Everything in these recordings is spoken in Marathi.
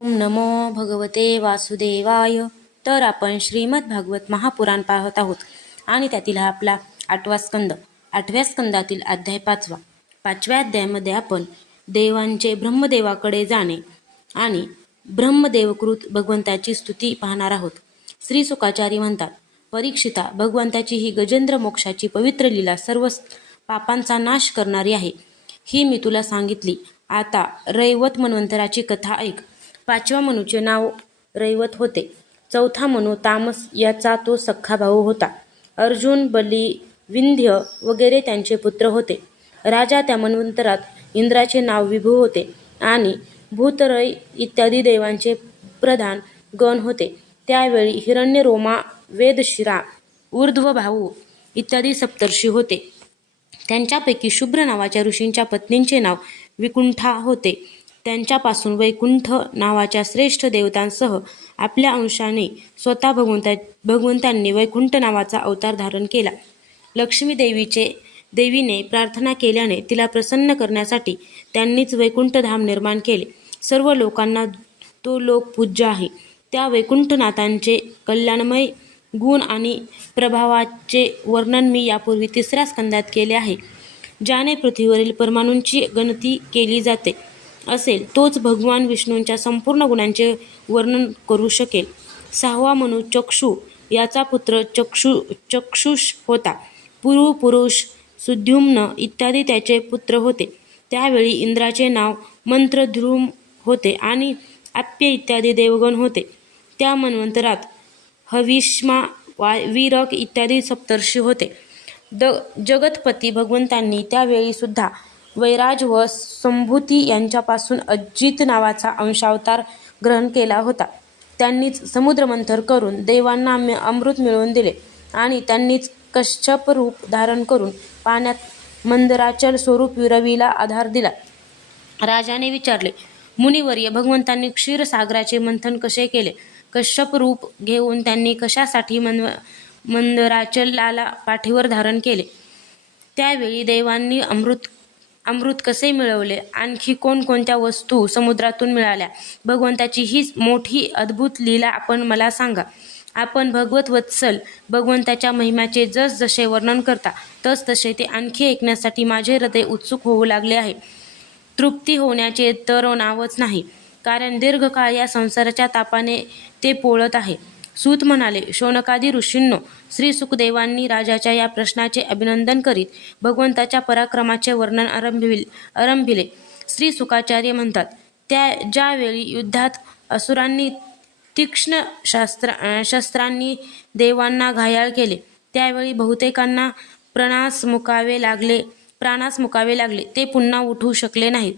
ओम नमो भगवते वासुदेवाय. तर आपण श्रीमद भागवत महापुराण पाहत आहोत. आणि त्यातील हा आपला आठवा स्कंद. आठव्या स्कंदातील अध्याय पाचवा. पाचव्या अध्यायामध्ये आपण देवांचे ब्रह्मदेवाकडे जाणे आणि ब्रह्मदेवकृत भगवंताची स्तुती पाहणार आहोत. श्री सुखाचारी म्हणतात परीक्षिता भगवंताची ही गजेंद्र मोक्षाची पवित्र लीला सर्व पापांचा नाश करणारी आहे. ही मी तुला सांगितली. आता रैवत मन्वंतराची कथा ऐक. पाचव्या मनूचे नाव रैवत होते. चौथा मनू तामस याचा तो सख्खा भाऊ होता. अर्जुन बली विंध्य वगैरे त्यांचे पुत्र होते. राजा त्या मन्वंतरात इंद्राचे नाव विभू होते आणि भूतरय इत्यादी देवांचे प्रधान गण होते. त्यावेळी हिरण्य रोमा वेदशिरा ऊर्ध्व भाऊ इत्यादी सप्तर्षी होते. त्यांच्यापैकी शुभ्र नावाच्या ऋषींच्या पत्नींचे नाव विकुंठा होते. त्यांच्यापासून वैकुंठ नावाच्या श्रेष्ठ देवतांसह आपल्या अंशाने स्वतः भगवंता भगवंतांनी वैकुंठ नावाचा अवतार धारण केला. लक्ष्मी देवीचे देवीने प्रार्थना केल्याने तिला प्रसन्न करण्यासाठी त्यांनीच वैकुंठधाम निर्माण केले. सर्व लोकांना तो लोक पूज्य आहे. त्या वैकुंठनाथांचे कल्याणमय गुण आणि प्रभावाचे वर्णन मी यापूर्वी तिसऱ्या स्कंदात केले आहे. ज्याने पृथ्वीवरील परमाणूंची गणती केली जाते. असेल तोच भगवान विष्णूंच्या संपूर्ण गुणांचे वर्णन करू शकेल. सहावा मनू चक्षु याचा पुत्र चक्षु चक्षुष होता. पुरु पुरुष सुद्युम्न इत्यादी त्याचे पुत्र होते. त्यावेळी इंद्राचे नाव मंत्रध्रुम होते आणि आप्य इत्यादी देवगण होते. त्या मन्वंतरात हविष्मा वा वीरक इत्यादी सप्तर्षी होते. द जगतपती भगवंतांनी त्यावेळीसुद्धा वैराज व संभूती यांच्यापासून अजित नावाचा अंशावतार ग्रहण केला होता. त्यांनीच समुद्रमंथर करून देवांना अमृत मिळवून दिले आणि त्यांनीच कश्यप रूप धारण करून पाण्यात मंदराचल स्वरूप विरवीला आधार दिला. राजाने विचारले मुनिवर्य भगवंतांनी क्षीरसागराचे मंथन कसे केले? कश्यप रूप घेऊन त्यांनी कशासाठी मन मंदराचलाला पाठीवर धारण केले? त्यावेळी देवांनी अमृत अमृत कसे मिळवले? आणखी कोणकोणत्या वस्तू समुद्रातून मिळाल्या? भगवंताची हीच मोठी अद्भुत लीला आपण मला सांगा. आपण भगवत वत्सल भगवंताच्या महिमाचे जस जसे वर्णन करता तस तसे ते आणखी ऐकण्यासाठी माझे हृदय उत्सुक होऊ लागले आहे. तृप्ती होण्याचे तर नावच नाही कारण दीर्घकाळ या संसाराच्या तापाने ते पोळत आहे. सूत म्हणाले शौनकादी ऋषींनो श्री सुखदेवांनी राजाच्या या प्रश्नाचे अभिनंदन करीत भगवंताच्या पराक्रमाचे वर्णन आरंभिल आरंभिले. श्री सुखाचार्य म्हणतात त्या ज्यावेळी युद्धात असुरांनी तीक्ष्ण शास्त्र शस्त्रांनी देवांना घायाळ केले त्यावेळी बहुतेकांना प्रणास मुकावे लागले प्राणास मुकावे लागले ते पुन्हा उठू शकले नाहीत.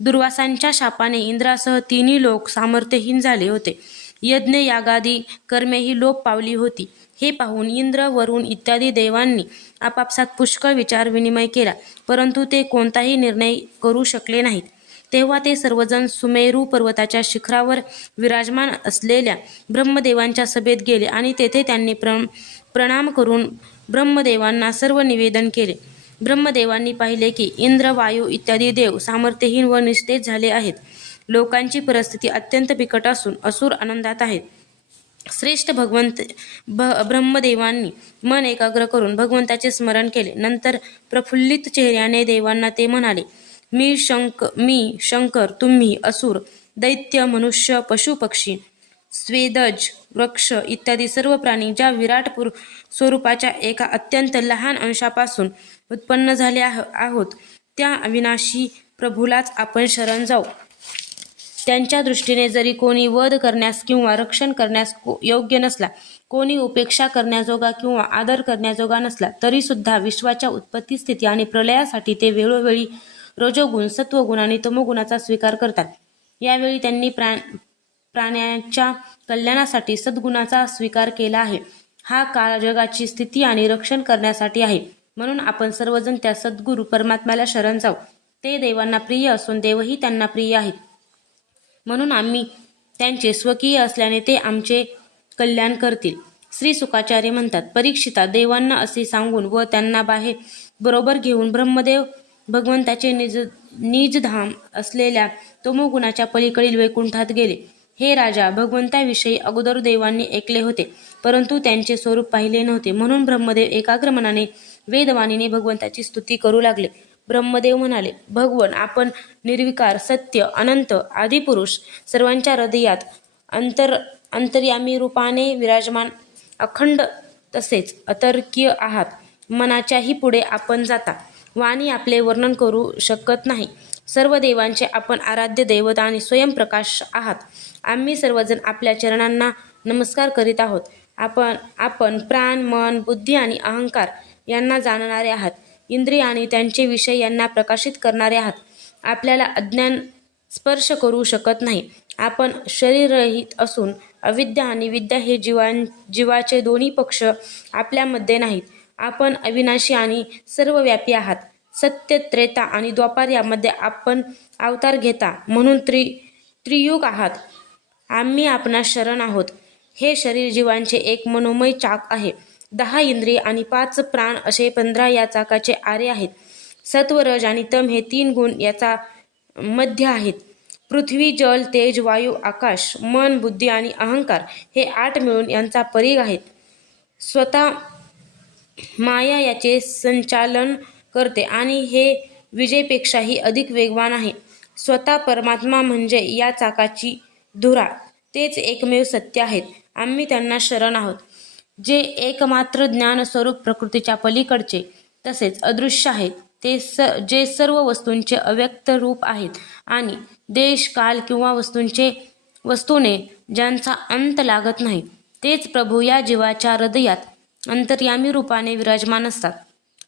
दुर्वासांच्या शापाने इंद्रासह तिन्ही लोक सामर्थ्यहीन झाले होते. यज्ञ यागादी कर्मेही लोप पावली होती. हे पाहून इंद्र वरुण इत्यादी देवांनी आपापसात पुष्कळ विचार विनिमय केला. परंतु ते कोणताही निर्णय करू शकले नाहीत. तेव्हा ते सर्वजण सुमेरू पर्वताच्या शिखरावर विराजमान असलेल्या ब्रह्मदेवांच्या सभेत गेले आणि तेथे त्यांनी प्र प्रणाम करून ब्रह्मदेवांना सर्व निवेदन केले. ब्रह्मदेवांनी पाहिले की इंद्र वायू इत्यादी देव सामर्थ्यहीन व निस्तेज झाले आहेत. लोकांची परिस्थिती अत्यंत बिकट असून असुर आनंदात आहेत. श्रेष्ठ भगवंत भ ब्रह्मदेवांनी मन एकाग्र करून भगवंताचे स्मरण केले. नंतर प्रफुल्लित चेहऱ्याने देवांना ते म्हणाले मी शंक मी शंकर तुम्ही असुर दैत्य मनुष्य पशु पक्षी स्वेदज वृक्ष इत्यादी सर्व प्राणी ज्या विराट पुर स्वरूपाच्या एका अत्यंत लहान अंशापासून उत्पन्न झाले आह आहोत त्या अविनाशी प्रभूलाच आपण शरण जाऊ. त्यांच्या दृष्टीने जरी कोणी वध करण्यास किंवा रक्षण करण्यास योग्य नसला कोणी उपेक्षा करण्याजोगा किंवा आदर करण्याजोगा नसला तरी सुद्धा विश्वाच्या उत्पत्ती स्थिती आणि प्रलयासाठी ते वेळोवेळी रजोगुण सत्वगुण आणि तमोगुणाचा स्वीकार करतात. यावेळी त्यांनी प्राण प्राण्याच्या कल्याणासाठी सद्गुणाचा स्वीकार केला आहे. हा काळ जगाची स्थिती आणि रक्षण करण्यासाठी आहे. म्हणून आपण सर्वजण त्या सद्गुरू परमात्म्याला शरण जाऊ. ते देवांना प्रिय असून देवही त्यांना प्रिय आहेत. म्हणून आम्ही त्यांचे स्वकीय असल्याने ते आमचे कल्याण करतील. श्री सुखाचार्य म्हणतात. परीक्षिता देवांना असे सांगून व त्यांना बाहेर बरोबर घेऊन ब्रह्मदेव भगवंताचे निज निजधाम असलेल्या तमोगुणाच्या पलीकडील वैकुंठात गेले. हे राजा भगवंताविषयी अगोदर देवांनी ऐकले होते परंतु त्यांचे स्वरूप पाहिले नव्हते. म्हणून ब्रह्मदेव एकाग्र मनाने वेदवाणीने भगवंताची स्तुती करू लागले. ब्रह्मदेव म्हणाले भगवन आपण निर्विकार सत्य अनंत आदिपुरुष सर्वांच्या हृदयात अंतर अंतर्यामी रूपाने विराजमान अखंड तसेच अतर्कीय आहात. मनाच्याही पुढे आपण जाता. वाणी आपले वर्णन करू शकत नाही. सर्व देवांचे आपण आराध्य दैवत आणि स्वयंप्रकाश आहात. आम्ही सर्वजण आपल्या चरणांना नमस्कार करीत आहोत. आपण आपण प्राण मन बुद्धी आणि अहंकार यांना जाणणारे आहात. इंद्रिय आणि त्यांचे विषय यांना प्रकाशित करणारे आहात. आपल्याला अज्ञान स्पर्श करू शकत नाही. आपण शरीररहित असून अविद्या आणि विद्या हे जीवां जीवाचे दोन्ही पक्ष आपल्यामध्ये नाहीत. आपण अविनाशी आणि सर्वव्यापी आहात. सत्य त्रेता आणि द्वापार यामध्ये आपण अवतार घेता म्हणून त्रि त्रियुग आहात. आम्ही आपणास शरण आहोत. हे शरीर जीवांचे एक मनोमय चाक आहे. दहा इंद्रिय आणि पाच प्राण असे पंधरा या चाकाचे आरे आहेत. सत्व रज आणि तम हे तीन गुण याचा मध्य आहेत. पृथ्वी जल तेज वायू आकाश मन बुद्धी आणि अहंकार हे आठ मिळून यांचा परीघ आहेत. स्वतः माया याचे संचालन करते आणि हे विजेपेक्षाही अधिक वेगवान आहे. स्वतः परमात्मा म्हणजे या चाकाची धुरा तेच एकमेव सत्य आहेत. आम्ही त्यांना शरण आहोत. जे एकमात्र ज्ञान स्वरूप प्रकृतीच्या पलीकडचे तसेच अदृश्य आहेत ते स जे सर्व वस्तूंचे अव्यक्त रूप आहेत आणि देश काल किंवा वस्तूंचे वस्तूने ज्यांचा अंत लागत नाही तेच प्रभू या जीवाच्या हृदयात अंतर्यामी रूपाने विराजमान असतात.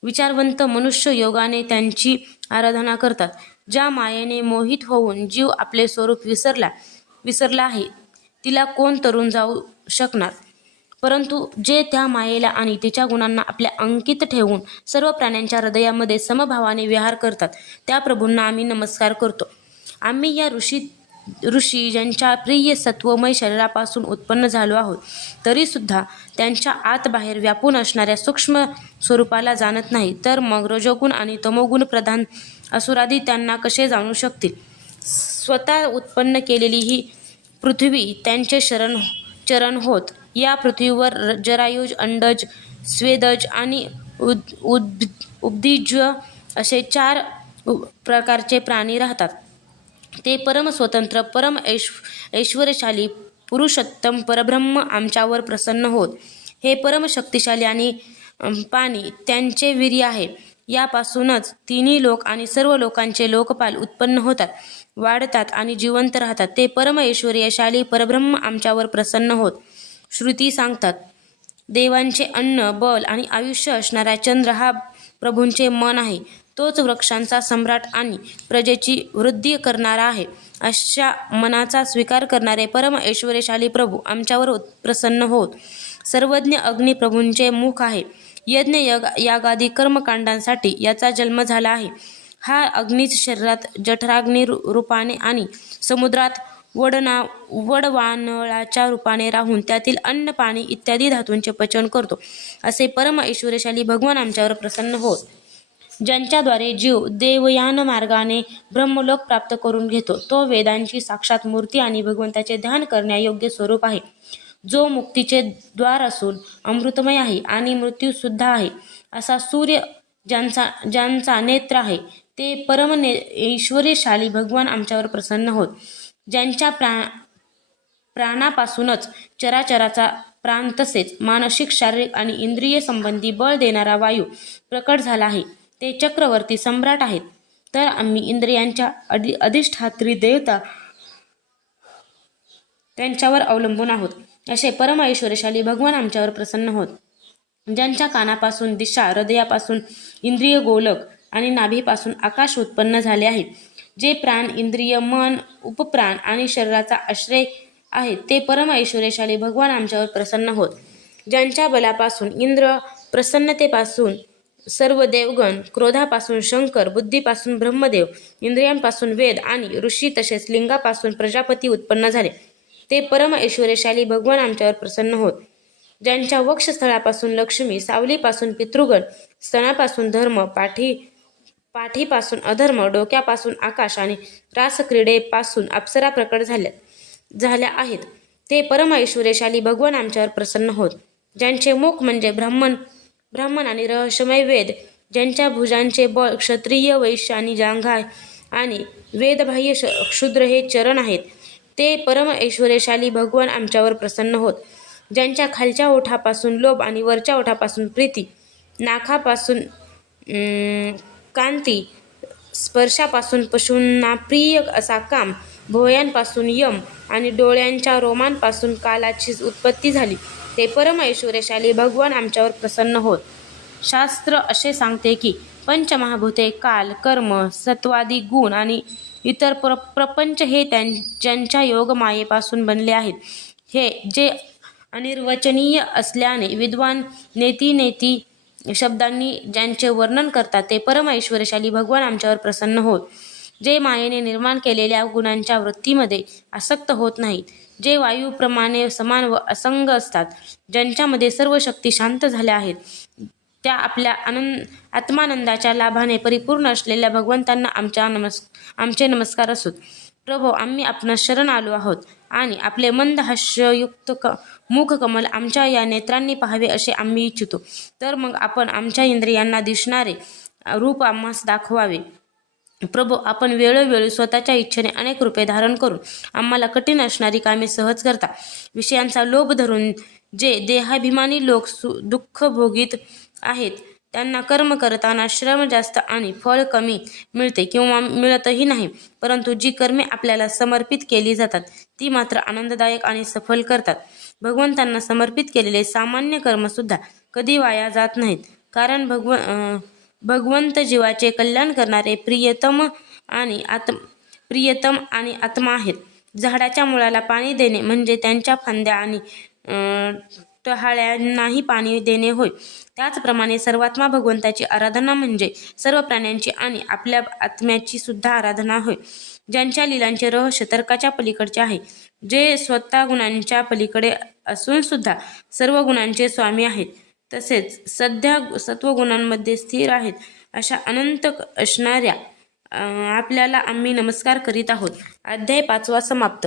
विचारवंत मनुष्य योगाने त्यांची आराधना करतात ज्या मायेने मोहित होऊन जीव आपले स्वरूप विसरला विसरला आहे. तिला कोण तरुण जाऊ शकणार? परंतु जे त्या मायेला आणि तिच्या गुणांना आपल्या अंकित ठेवून सर्व प्राण्यांच्या हृदयामध्ये समभावाने विहार करतात त्या प्रभूंना आम्ही नमस्कार करतो. आम्ही या ऋषी ऋषी ज्यांच्या प्रिय सत्वमय शरीरापासून उत्पन्न झालो आहोत तरीसुद्धा त्यांच्या आत बाहेर व्यापून असणाऱ्या सूक्ष्म स्वरूपाला जाणत नाही तर मग रजोगुण आणि तमोगुण प्रधान असुरादी त्यांना कसे जाणू शकतील? स्वतः उत्पन्न केलेली ही पृथ्वी त्यांचे शरण चरण होत या पृथ्वीवर र- जरायुज अंडज स्वेदज आणि उद उद उद्भिज असे चार उ- प्रकारचे प्राणी राहतात. ते परम स्वतंत्र परम ऐश ऐश्वर्यशाली पुरुषोत्तम परब्रह्म आमच्यावर प्रसन्न होत. हे परम शक्तिशाली आणि पाणी त्यांचे वीर्य आहे. यापासूनच तिन्ही लोक आणि सर्व लोकांचे लोकपाल उत्पन्न होतात वाढतात आणि जिवंत राहतात. ते परम ऐश्वर्यशाली परब्रह्म आमच्यावर प्रसन्न होत. श्रुती सांगतात देवांचे अन्न बल आणि आयुष्य असणारा चंद्र हा प्रभूंचे मन आहे. तोच वृक्षांचा सम्राट आणि प्रजेची वृद्धी करणारा आहे. अशा मनाचा स्वीकार करणारे परम ऐश्वर्यशाली प्रभू आमच्यावर प्रसन्न होत. सर्वज्ञ अग्निप्रभूंचे मुख आहे. यज्ञ यग यागादी कर्मकांडांसाठी याचा जन्म झाला आहे. हा अग्नीच शरीरात जठराग्नी रूपाने आणि समुद्रात वडना वडवानळाच्या रूपाने राहून त्यातील अन्न पाणी इत्यादी धातूंचे पचन करतो. असे परम ऐश्वर्यशाली भगवान आमच्यावर प्रसन्न होत. ज्यांच्याद्वारे जीव देवयान मार्गाने ब्रह्मलोक प्राप्त करून घेतो तो वेदांची साक्षात मूर्ती आणि भगवंताचे ध्यान करण्यायोग्य स्वरूप आहे. जो मुक्तीचे द्वार असून अमृतमय आहे आणि मृत्यूसुद्धा आहे असा सूर्य ज्यांचा ज्यांचा नेत्र आहे ते परम ने ऐश्वर्यशाली भगवान आमच्यावर प्रसन्न होत. ज्यांच्या प्रा प्राणापासूनच चराचराचा प्राण तसेच मानसिक शारीरिक आणि इंद्रिय संबंधी बळ देणारा वायू प्रकट झाला आहे. ते चक्रवर्ती सम्राट आहेत. तर आम्ही इंद्रियांच्या अधि अधिष्ठात्री देवता त्यांच्यावर अवलंबून आहोत. असे परम भगवान आमच्यावर प्रसन्न होत. ज्यांच्या कानापासून दिशा हृदयापासून इंद्रिय गोलक आणि नाभीपासून आकाश उत्पन्न झाले आहे. जे प्राण इंद्रिय मन उपप्राण आणि शरीराचा आश्रय आहे ते परम ऐश्वर्यशाली भगवान आमच्यावर प्रसन्न होत. ज्यांच्या बलापासून इंद्र प्रसन्नतेपासून सर्व देवगण क्रोधापासून शंकर बुद्धीपासून ब्रह्मदेव इंद्रियांपासून वेद आणि ऋषी तसेच लिंगापासून प्रजापती उत्पन्न झाले. ते परम ऐश्वर्यशाली भगवान आमच्यावर प्रसन्न होत. ज्यांच्या वक्षस्थळापासून लक्ष्मी सावलीपासून पितृगण स्तनापासून धर्म पाठी पाठीपासून अधर्म डोक्यापासून आकाश आणि रासक्रीडेपासून अप्सरा प्रकट झाल्या झाल्या आहेत. ते परमैश्वर्यशाली भगवान आमच्यावर प्रसन्न होत. ज्यांचे मुख म्हणजे ब्राह्मण ब्राह्मण आणि रहस्यमय वेद ज्यांच्या भुजांचे बळ क्षत्रिय वैश्य आणि जांघाय आणि वेदबाह्य श क्षुद्र हे चरण आहेत. ते परम ऐश्वर्यशाली भगवान आमच्यावर प्रसन्न होत. ज्यांच्या खालच्या ओठापासून लोभ आणि वरच्या ओठापासून प्रीती नाकापासून कांती स्पर्शापासून पशूंना प्रिय असा काम भोयांपासून यम आणि डोळ्यांच्या रोमांपासून कालाची उत्पत्ती झाली. ते परम भगवान आमच्यावर प्रसन्न होत. शास्त्र असे सांगते की पंचमहाभूते काल कर्म सत्वादी गुण आणि इतर प्र प्रपंच हे त्यां ज्यांच्या योगमायेपासून बनले आहेत. हे जे अनिर्वचनीय असल्याने विद्वान नेती नेती शब्दांनी ज्यांचे वर्णन करतात ते परम भगवान आमच्यावर प्रसन्न होत. जे मायेने निर्माण केलेल्या गुणांच्या वृत्तीमध्ये आसक्त होत नाहीत. जे वायूप्रमाणे समान व असंग असतात ज्यांच्यामध्ये सर्व शक्ती शांत झाल्या आहेत त्या आपल्या आनंद आत्मानंदाच्या लाभाने परिपूर्ण असलेल्या भगवंतांना आमच्या नमस् आमचे नमस्कार असोत प्रभो आम्ही आपणास शरण आलो आहोत. आणि आपले मंद हास्ययुक्त क मुखकमल आमच्या या नेत्रांनी पाहावे असे आम्ही इच्छितो. तर मग आपण आमच्या इंद्रियांना दिसणारे रूप आम्हास दाखवावे. प्रभो आपण वेळोवेळी स्वतःच्या इच्छेने अनेक रूपे धारण करून आम्हाला कठीण असणारी कामे सहज करता. विषयांचा लोभ धरून जे देहाभिमानी लोक सु दुःख भोगीत आहेत त्यांना कर्म करताना श्रम जास्त आणि फळ कमी मिळते किंवा मिळतही नाही परंतु जी कर्मे आपल्याला समर्पित केली जातात ती मात्र आनंददायक आणि सफल करतात. भगवंतांना समर्पित केलेले सामान्य कर्मसुद्धा कधी वाया जात नाहीत कारण भगव भगवंत जीवाचे कल्याण करणारे प्रियतम आणि आत्म प्रियतम आणि आत्मा आहेत. झाडाच्या मुळाला पाणी देणे म्हणजे त्यांच्या फांद्या आणि अं, टहाळ्यांनाही पाणी देणे होय. त्याचप्रमाणे सर्वात्मा भगवंताची आराधना म्हणजे सर्व प्राण्यांची आणि आपल्या आत्म्याची सुद्धा आराधना होय. ज्यांच्या लिलांचे रहस्य तर्काच्या पलीकडचे आहे. जे स्वतः गुणांच्या पलीकडे असून सुद्धा सर्व गुणांचे स्वामी आहेत. तसेच सध्या सत्वगुणांमध्ये स्थिर आहेत अशा अनंत असणाऱ्या आपल्याला आम्ही नमस्कार करीत आहोत. अध्याय पाचवा समाप्त.